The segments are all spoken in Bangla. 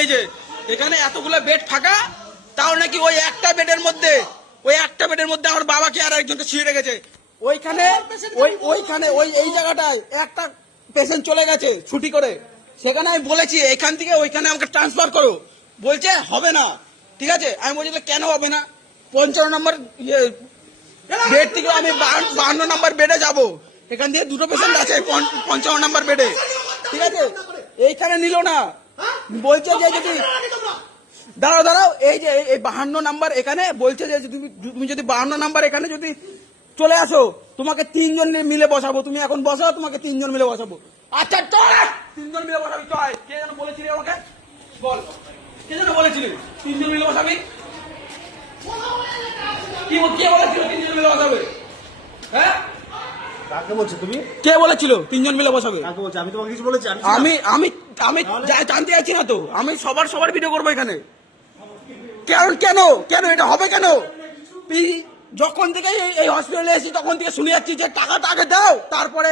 এই যে এখানে এতগুলো বেড ফাঁকা, তাও নাকি ওই একটা বেডের মধ্যে আমার বাবাকে আর একজনকে শুয়ে রেখেছে। ওইখানে এই জায়গাটায় একটা পেশেন্ট চলে গেছে ছুটি করে, সেখানে আমি বলেছি এখান থেকে ওইখানে আমাকে ট্রান্সফার করো, বলছে হবে না। ঠিক আছে, আমি বলছি কেন হবে না? 55 নম্বর বেড থেকে আমি 52 নম্বর বেডে যাব, এখান থেকে দুটো পেশেন্ট আছে 55 নম্বর বেডে। ঠিক আছে, এইখানে নিল না, বলছে যে যদি দাঁড়াও এই যে এই 52 নাম্বার এখানে বলছে যে তুমি যদি 52 নাম্বার এখানে যদি চলে আসো তোমাকে 3 জন মিলে বসাবো, তুমি এখন বসাও, তোমাকে 3 জন মিলে বসাবো। আচ্ছা চল, 3 জন মিলে বসাবি, চল। কে যেন বলেছিলি আমাকে, বল কে যেন বলেছিলি 3 জন মিলে বসাবি? কে বলেছিল 3 জন মিলে বসাবে? হ্যাঁ, কাকে বলছো তুমি? কে বলেছিল 3 জন মিলে বসাবে? কাকে বলছো? আমি তোমাকে কিছু বলেছি? আমি জানতে চাইছি না তো, আমি সবার ভিডিও করবো এখানে। কেন এটা হবে কেন? যখন থেকে এই হসপিটালে এসেছি তখন থেকে শুনে যাচ্ছি যে টাকাটা আগে দাও, তারপরে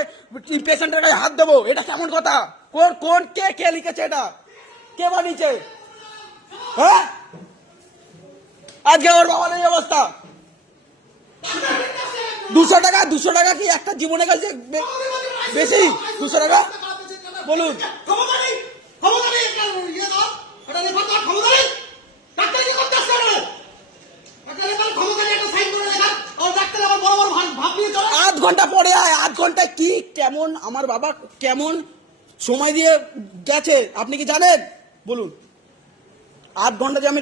পেশেন্টের কাছে হাত দেবো। এটা কেমন কথা? কোন কে লিখেছে এটা? কে বানিয়েছে? হ্যাঁ, আজকে ওর বাবার এই অবস্থা। 200 টাকা কি একটা জীবনে কাছে বেশি? 200 টাকা বলুন। আধ ঘন্টা পরে আয়, আধ ঘন্টায় কি কেমন আমার বাবা কেমন সময় দিয়ে গেছে আপনি কি জানেন? বলুন। আধ ঘন্টা যে আমি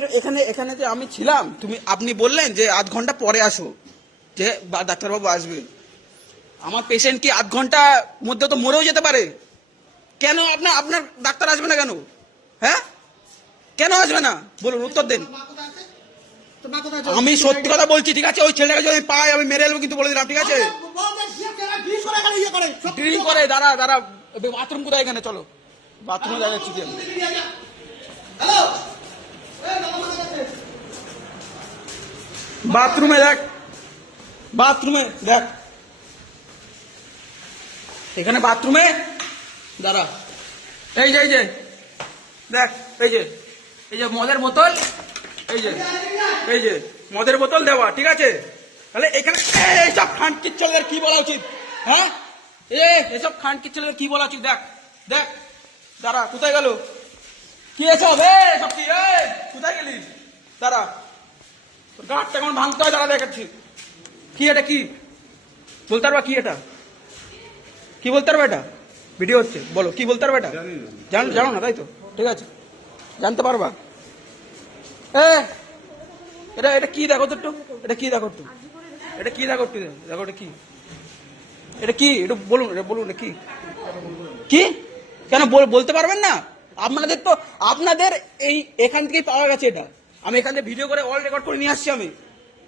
এখানে যে আমি ছিলাম, আপনি বললেন যে আধ ঘন্টা পরে আসো, যে ডাক্তারবাবু আসবে। আমার পেশেন্ট কি আধ ঘন্টা মধ্যে তো মরেও যেতে পারে, কেন আপনার ডাক্তার আসবে না কেন? হ্যাঁ, কেন আসবে না বলুন, উত্তর দেন। আমি সত্যি কথা বলছি, ঠিক আছে? ওই ছেলেটাকে যদি পাই আমি মেরে এলবো, কিন্তু বলে দিলাম, ঠিক আছে? ড্রিঙ্ক করে। দাঁড়া বাথরুম কোথায়? এখানে চলো, বাথরুমে যাচ্ছি। বাথরুমে দেখ এখানে বাথরুমে দাঁড়া। এই যে দেখ, এই যে মদের বোতল, এই যে মদের বোতল দেওয়া, ঠিক আছে? তাহলে এখানে এইসব খানকির ছেলেদের কি বলা উচিত? হ্যাঁ, এসব খানকির ছেলেদের কি বলা উচিত? দেখ দাঁড়া, কোথায় গেল? কি এসব সব কি? কোথায় গেলি? দাঁড়া, গাঁটটা কেমন ভাঙতে হয় দাঁড়া দেখাচ্ছি। কি এটা? কি বলতে পারবা? কি এটা? কি বলতে পারবে? এটা ভিডিও হচ্ছে, বলো কি বলতে পারবে? এটা জানো না, তাই তো? ঠিক আছে, জানতে পারবা? এটা কি দেখো তো একটু, এটা কি দেখো একটু, এটা কি দেখো একটু, দেখো এটা কি, এটা কি একটু বলুন, এটা বলুন কি কি কেন বলতে পারবেন না? আপনাদের এই এখান থেকেই পাওয়া গেছে এটা। আমি এখান থেকে ভিডিও করে অল রেকর্ড করে নিয়ে আসছি আমি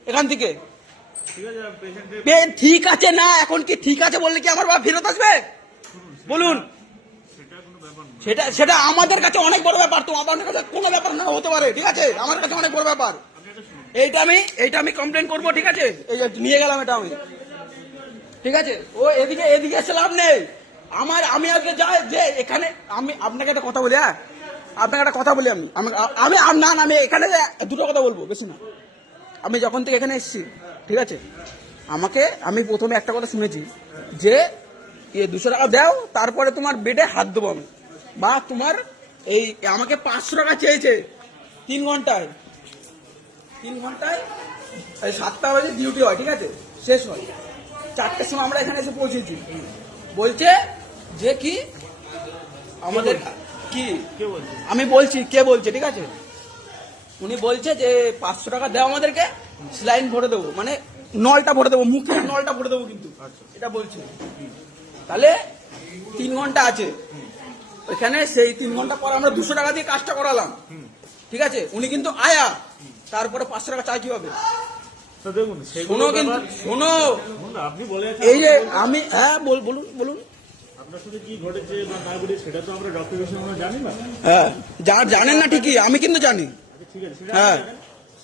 এখান থেকে। ঠিক আছে না, এখন কি ঠিক আছে বললে কি আমার বাবা ফেরত আসবে? বলুন। সেটা আমাদের কাছে অনেক বড় ব্যাপার, তো আপনাদের কাছে কোনো ব্যাপার না হতে পারে, ঠিক আছে? আমার কাছে অনেক বড় ব্যাপার। এইটা আমি কমপ্লেন করবো, ঠিক আছে? এই নিয়ে গেলাম এটা আমি, ঠিক আছে? ও এদিকে এসে লাভ নেই। আমি আজকে যাই যে এখানে আমি আপনাকে একটা কথা বলি, হ্যাঁ আপনাকে একটা কথা বলি, আমি এখানে দুটো কথা বলবো, বেশি না। আমি যখন থেকে এখানে এসেছি, ঠিক আছে, আমি প্রথমে একটা কথা শুনেছি যে 200 টাকা দাও, তারপরে তোমার বেডে হাত দেবো আমি, বা তোমার এই আমাকে 500 টাকা চেয়েছে 3 ঘন্টায় 7টা বাজে ডিউটি হয়, ঠিক আছে? শেষ হয় 4টের সময়, আমরা এখানে এসে পৌঁছেছি। বলছে যে কি আমাদের কি আমি বলছি, কে বলছে, ঠিক আছে? উনি বলছে যে 500 টাকা দাও আমাদেরকে, স্লাইন ভরে দেবো, মানে নলটা ভরে দেবো, মুখের নলটা ভরে দেবো, কিন্তু এটা বলছে। তাহলে 3 ঘন্টা আছে ওইখানে, সেই 3 ঘন্টা পর আমরা 200 টাকা দিয়ে কাজটা করালাম, ঠিক আছে? উনি কিন্তু আয়া, তারপরে 500 টাকা চাই কিভাবে? শোনো কিন্তু, শোনো, এই যে আমি বলুন আপনার সাথে কি ঘটেছে বা না ঘটেছে সেটা তো আমরা ডক্টর হিসেবে আমরা জানি না। হ্যাঁ, জানেন না ঠিকই, আমি কিন্তু জানি। ঠিক আছে, হ্যাঁ,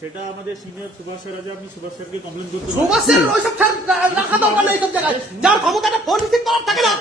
সেটা আমাদের সিনিয়র সুভাষ স্যার আছে, আপনি সুভাষ স্যারকে কমপ্লেন করতে পারেন। সুভাষ স্যার ওইসব রাখা দরকার নেই, এইসব জায়গায় যার ক্ষমতাটা ফোন রিসিভ করার থাকে না।